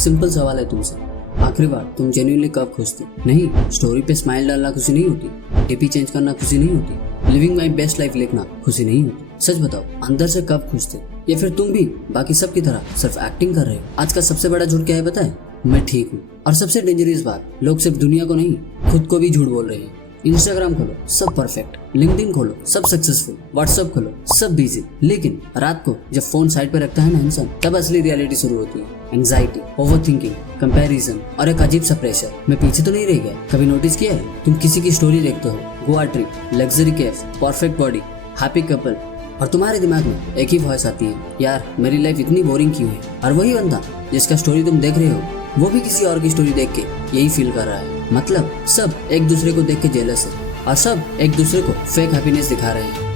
Simple सवाल है तुमसे, आखिरी बार तुम जेन्युइनली कब खुश थे? नहीं, स्टोरी पे स्माइल डालना खुशी नहीं होती, डीपी चेंज करना खुशी नहीं होती, लिविंग माई बेस्ट लाइफ लिखना खुशी नहीं होती। सच बताओ, अंदर से कब खुश थे? या फिर तुम भी बाकी सब की तरह सिर्फ एक्टिंग कर रहे हो? आज का सबसे बड़ा झूठ क्या है पता है? मैं ठीक हूँ। और सबसे डेंजरस बात, लोग सिर्फ दुनिया को नहीं खुद को भी झूठ बोल रहे हैं। इंस्टाग्राम खोलो सब परफेक्ट, लिंक्डइन खोलो सब सक्सेसफुल, व्हाट्सएप खोलो सब बिजी, लेकिन रात को जब फोन साइड पे रखता है ना इंसान, तब असली रियलिटी शुरू होती है। एंजाइटी, ओवरथिंकिंग, कंपैरिजन और एक अजीब सा प्रेशर। मैं पीछे तो नहीं रह गया? कभी नोटिस किया है? तुम किसी की स्टोरी देखते हो, Goa trip, luxury Kaif, perfect body, happy couple, और तुम्हारे दिमाग में एक ही वॉइस आती है, यार मेरी लाइफ इतनी बोरिंग क्यों है? और वही बंदा जिसका स्टोरी तुम देख रहे हो, वो भी किसी और की स्टोरी देख के यही फील कर रहा है। मतलब सब एक दूसरे को देख के जेलस है और सब एक दूसरे को फेक हैप्पीनेस दिखा रहे हैं।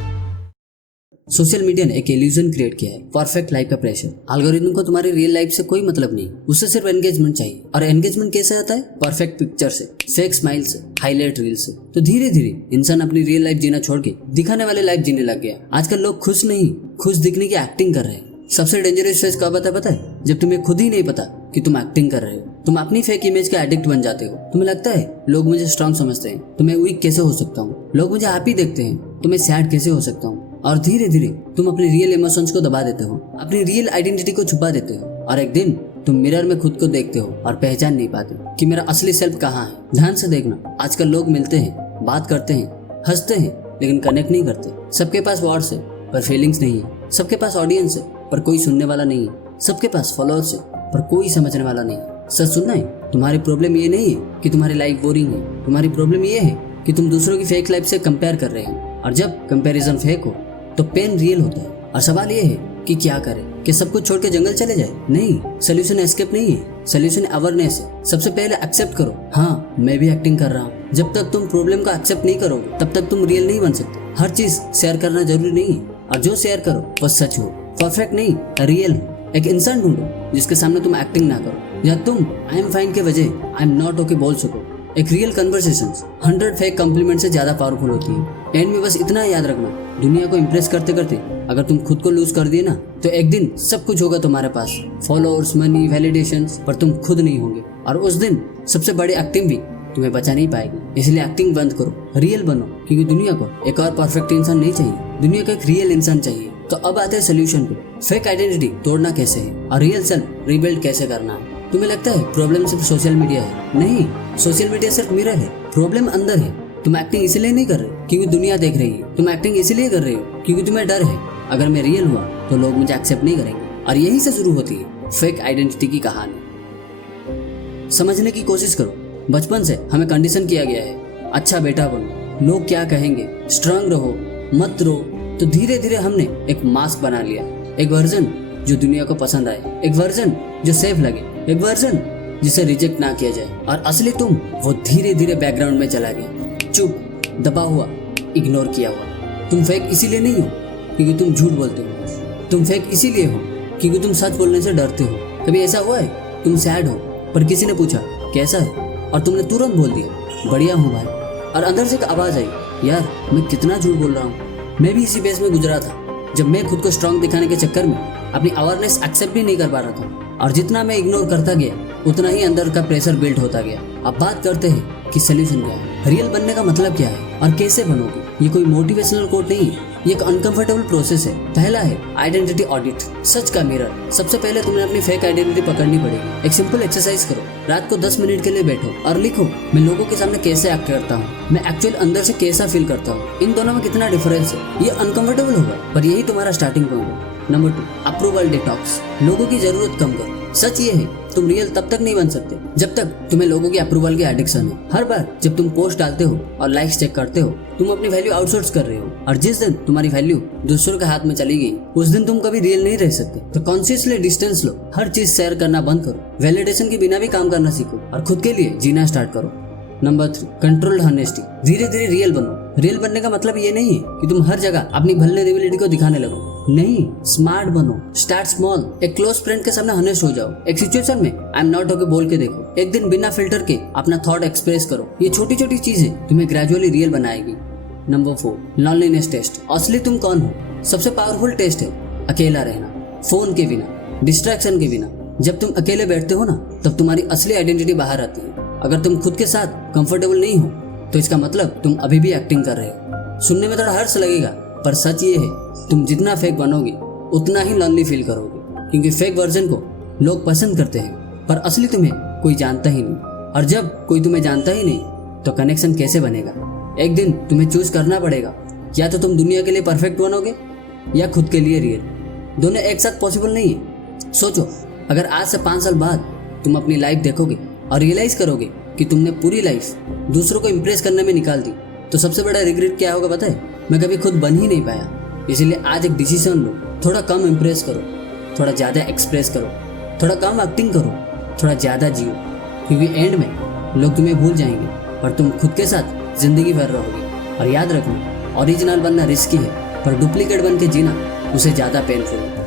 सोशल मीडिया ने एक इल्यूजन क्रिएट किया है, परफेक्ट लाइफ का प्रेशर। एल्गोरिथम को तुम्हारी रियल लाइफ से कोई मतलब नहीं, उससे सिर्फ एंगेजमेंट चाहिए। और एंगेजमेंट कैसे आता है? परफेक्ट पिक्चर से, फेक स्माइल से, हाईलाइट रील से। तो धीरे धीरे इंसान अपनी रियल लाइफ जीना छोड़ के दिखाने वाले लाइफ जीने लग गया। आजकल लोग खुश नहीं, खुश दिखने की एक्टिंग कर रहे हैं। सबसे डेंजरस फेज कब आता है पता है? जब तुम्हें खुद ही नहीं पता कि तुम एक्टिंग कर रहे हो। तुम अपनी फेक इमेज का एडिक्ट बन जाते हो। तुम्हें लगता है लोग मुझे स्ट्रांग समझते हैं, तो मैं वीक कैसे हो सकता हूँ? लोग मुझे हैप्पी देखते हैं, तो मैं सैड कैसे हो सकता हूँ? और धीरे धीरे तुम अपने रियल इमोशंस को दबा देते हो, अपनी रियल आइडेंटिटी को छुपा देते हो। और एक दिन तुम मिरर में खुद को देखते हो और पहचान नहीं पाते कि मेरा असली सेल्फ कहाँ है। ध्यान से देखना, आजकल लोग मिलते हैं, बात करते हैं, हंसते हैं, लेकिन कनेक्ट नहीं करते। सबके पास वर्ड्स है पर फीलिंग्स नहीं है। सबके पास ऑडियंस है पर कोई सुनने वाला नहीं है। सबके पास फॉलोअर्स है पर कोई समझने वाला नहीं है। सच सुनना है, तुम्हारी प्रॉब्लम ये नहीं है कि तुम्हारी लाइफ बोरिंग है, तुम्हारी प्रॉब्लम ये है कि तुम दूसरों की फेक लाइफ से कंपेयर कर रहे हो। और जब कंपैरिजन फेक हो तो पेन रियल होता है। और सवाल ये है कि क्या करें? कि सब कुछ छोड़ के जंगल चले जाए? नहीं, सोल्यूशन एस्केप नहीं है, सोल्यूशन अवेयरनेस है। सबसे पहले एक्सेप्ट करो, हाँ मैं भी एक्टिंग कर रहा हूँ। जब तक तुम प्रॉब्लम को एक्सेप्ट नहीं करोगे तब तक तुम रियल नहीं बन सकते। हर चीज शेयर करना जरूरी नहीं है, और जो शेयर करो वो सच हो, परफेक्ट नहीं, रियल हो। एक इंसान ढूंढो जिसके सामने तुम एक्टिंग ना करो, या तुम आई एम फाइन के वजह आई एम नॉट ओके बोल सको। एक रियल कन्वर्सेशंस 100 फेक कॉम्प्लीमेंट से ज्यादा पावरफुल होती है। एंड में बस इतना याद रखना, दुनिया को इम्प्रेस करते करते अगर तुम खुद को लूज कर दिए ना, तो एक दिन सब कुछ होगा तुम्हारे पास, फॉलोअर्स, मनी, वैलिडेशंस, पर तुम खुद नहीं होंगे। और उस दिन सबसे बड़ी एक्टिंग भी तुम्हें बचा नहीं पाएगी। इसलिए एक्टिंग बंद करो, रियल बनो, क्योंकि दुनिया को एक और परफेक्ट इंसान नहीं चाहिए, दुनिया को एक रियल इंसान चाहिए। तो अब आते हैं सोल्यूशन पे। फेक आइडेंटिटी तोड़ना कैसे है और रियल सेल्फ रिबिल्ड कैसे करना है। तुम्हें लगता है प्रॉब्लम सिर्फ सोशल मीडिया है? नहीं, सोशल मीडिया सिर्फ मिरर है, प्रॉब्लम अंदर है। तुम एक्टिंग इसलिए नहीं कर रहे क्योंकि दुनिया देख रही है, तुम एक्टिंग इसलिए कर रहे हो क्योंकि तुम्हें डर है अगर मैं रियल हुआ तो लोग मुझे एक्सेप्ट नहीं करेंगे। और यहीं से शुरू होती है फेक आइडेंटिटी की कहानी। समझने की कोशिश करो, बचपन से हमें कंडीशन किया गया है, अच्छा बेटा बनो, लोग क्या कहेंगे, स्ट्रांग रहो, मत रो। तो धीरे धीरे हमने एक मास्क बना लिया, एक वर्जन जो दुनिया को पसंद आए, एक वर्जन जो सेफ लगे, एक वर्जन जिसे रिजेक्ट ना किया जाए। और असली तुम वो धीरे धीरे बैकग्राउंड में चला गया, चुप, दबा हुआ, इग्नोर किया हुआ। तुम फेक इसीलिए नहीं हो क्योंकि तुम झूठ बोलते हो, तुम फेक इसीलिए हो क्योंकि तुम सच बोलने से डरते हो। कभी ऐसा हुआ है तुम सैड हो पर किसी ने पूछा कैसा है और तुमने तुरंत बोल दिया बढ़िया हूँ भाई, और अंदर से एक आवाज आई, यार मैं कितना झूठ बोल रहा हूँ। मैं भी इसी बेस में गुजरा था, जब मैं खुद को स्ट्रांग दिखाने के चक्कर में अपनी अवेयरनेस एक्सेप्ट भी नहीं कर पा रहा था। और जितना मैं इग्नोर करता गया उतना ही अंदर का प्रेशर बिल्ड होता गया। अब बात करते हैं कि सोल्यूशन क्या है, रियल बनने का मतलब क्या है और कैसे बनोगे। ये कोई मोटिवेशनल कोट नहीं है, ये एक अनकंफर्टेबल प्रोसेस है। पहला है आइडेंटिटी ऑडिट, सच का मिरर। सबसे पहले तुम्हें अपनी फेक आइडेंटिटी पकड़नी पड़ेगी। एक सिंपल एक्सरसाइज करो, रात को 10 मिनट के लिए बैठो और लिखो, मैं लोगों के सामने कैसे एक्ट करता हूँ, मैं एक्चुअल अंदर से कैसा फील करता हूँ, इन दोनों में कितना डिफरेंस है। ये अनकंफर्टेबल होगा पर यही तुम्हारा स्टार्टिंग पॉइंट है। नंबर 2, अप्रूवल डिटॉक्स, लोगों की जरूरत कम करो। सच ये है, तुम रियल तब तक नहीं बन सकते जब तक तुम्हें लोगों की अप्रूवल की एडिक्शन है। हर बार जब तुम पोस्ट डालते हो और लाइक्स चेक करते हो, तुम अपनी वैल्यू आउटसोर्स कर रहे हो। और जिस दिन तुम्हारी वैल्यू दूसरों के हाथ में चली गई, उस दिन तुम कभी रियल नहीं रह सकते। तो कॉन्शियसली डिस्टेंस लो, हर चीज शेयर करना बंद करो, वैलिडेशन के बिना भी काम करना सीखो और खुद के लिए जीना स्टार्ट करो। नंबर 3, कंट्रोल्ड ऑनेस्टी, धीरे धीरे रियल बनो। रियल बनने का मतलब ये नहीं है कि तुम हर जगह अपनी वल्नरेबिलिटी को दिखाने लगो, नहीं, स्मार्ट बनो, स्टार्ट स्मॉल। एक क्लोज फ्रेंड के सामने हॉनेस्ट हो जाओ, एक सिचुएशन में आई एम नॉट ओके बोल के देखो, एक दिन बिना फिल्टर के अपना थॉट एक्सप्रेस करो। ये छोटी छोटी चीजें तुम्हें ग्रेजुअली रियल बनाएगी। नंबर 4, लॉनलीनेस टेस्ट, असली तुम कौन हो। सबसे पावरफुल टेस्ट है अकेला रहना, फोन के बिना, डिस्ट्रैक्शन के बिना, जब तुम अकेले बैठते हो ना, तब तुम्हारी असली आइडेंटिटी बाहर आती है। अगर तुम खुद के साथ कंफर्टेबल नहीं हो तो इसका मतलब तुम अभी भी एक्टिंग कर रहे हो। सुनने में थोड़ा हर्ष लगेगा, पर सच ये है, तुम जितना फेक बनोगे उतना ही लॉनली फील करोगे, क्योंकि फेक वर्जन को लोग पसंद करते हैं, पर असली तुम्हें कोई जानता ही नहीं। और जब कोई तुम्हें जानता ही नहीं तो कनेक्शन कैसे बनेगा? एक दिन तुम्हें चूज करना पड़ेगा, या तो तुम दुनिया के लिए परफेक्ट बनोगे या खुद के लिए रियल। दोनों एक साथ पॉसिबल नहीं है। सोचो, अगर आज से 5 साल बाद तुम अपनी लाइफ देखोगे और रियलाइज करोगे कि तुमने पूरी लाइफ दूसरों को इम्प्रेस करने में निकाल दी, तो सबसे बड़ा रिग्रेट क्या होगा पता है? मैं कभी खुद बन ही नहीं पाया। इसीलिए आज एक डिसीजन लो, थोड़ा कम इम्प्रेस करो, थोड़ा ज़्यादा एक्सप्रेस करो, थोड़ा कम एक्टिंग करो, थोड़ा ज़्यादा जियो, क्योंकि एंड में लोग तुम्हें भूल जाएंगे और तुम खुद के साथ जिंदगी भर रहोगे। और याद रखना, ओरिजिनल बनना रिस्की है, पर डुप्लीकेट बन के जीना उसे ज़्यादा पेनफुल है।